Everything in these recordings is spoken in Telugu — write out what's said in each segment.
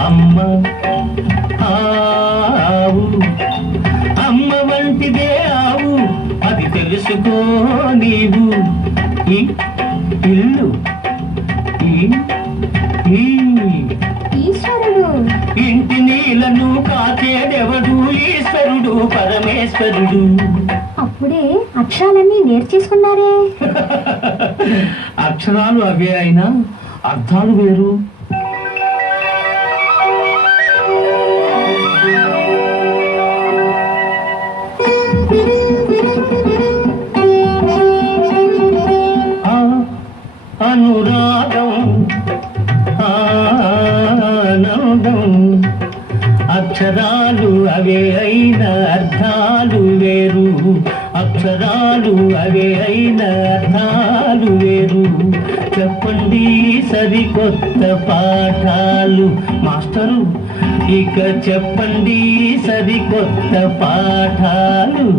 అమ్మ ఆవు. అమ్మ వంటిదే ఆవు అది తెలుసుకో నీవు. ఈ ఇల్లు ఇంటి నీళ్ళను కాచేదెవడు? ఈశ్వరుడు పరమేశ్వరుడు. అప్పుడే అక్షరాలన్నీ నేర్చేసుకున్నారే. అక్షరాలు అవే అయినా అర్థాలు వేరు. అర్థం అక్షరాలు అవే అయిన అర్థాలు వేరు. అక్షరాలు అవే అయిన అర్థాలు వేరు. చెప్పండి సరికొత్త పాఠాలు. మాస్టరు ఇక చెప్పండి సరికొత్త పాఠాలు.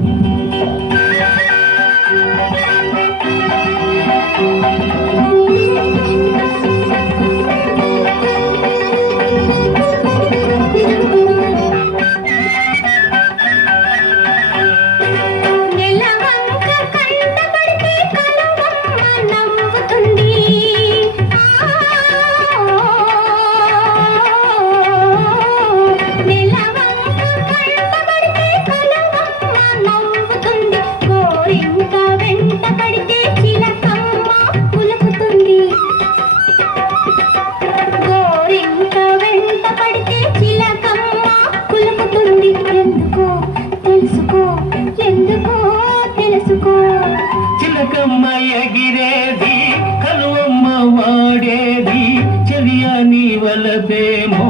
వాడేది కలువమ్మ వాడేది చెలియా నీ వలపేమో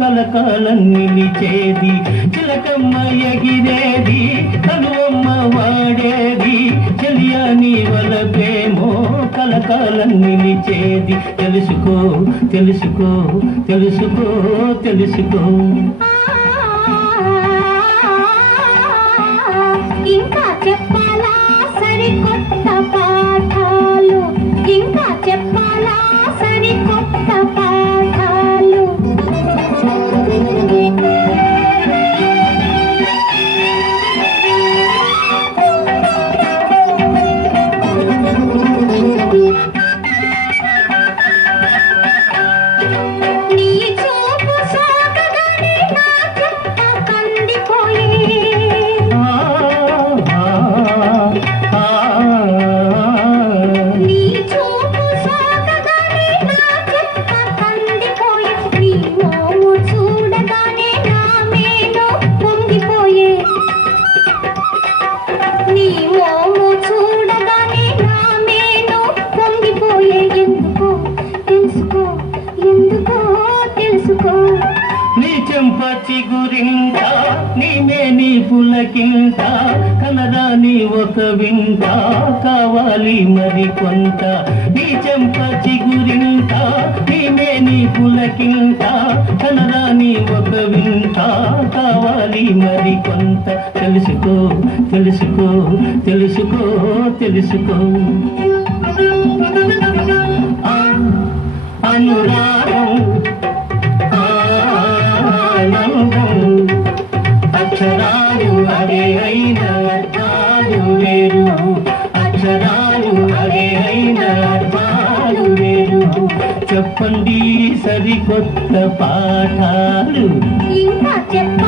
కలకాలం నిలిచేది చిలకమ్మ ఎగిరేది కలువమ్మ వాడేది చెలియా నీ వలపేమో కలకాలం నిలిచేది తెలుసుకో తెలుసుకో తెలుసుకో తెలుసుకో. ఇంకా చెప్ప పులకింత పులకింట ఒక వింత కావాలి మరి కొంత. నీ చెంప చిగురింట నీ పులకింత పులకింట ఒక వింత కావాలి మరి కొంత. తెలుసుకో తెలుసుకో తెలుసుకో తెలుసుకో. అనురాగం చెప్పండి సరికొత్త పాఠాలు. ఇంకా చెప్ప.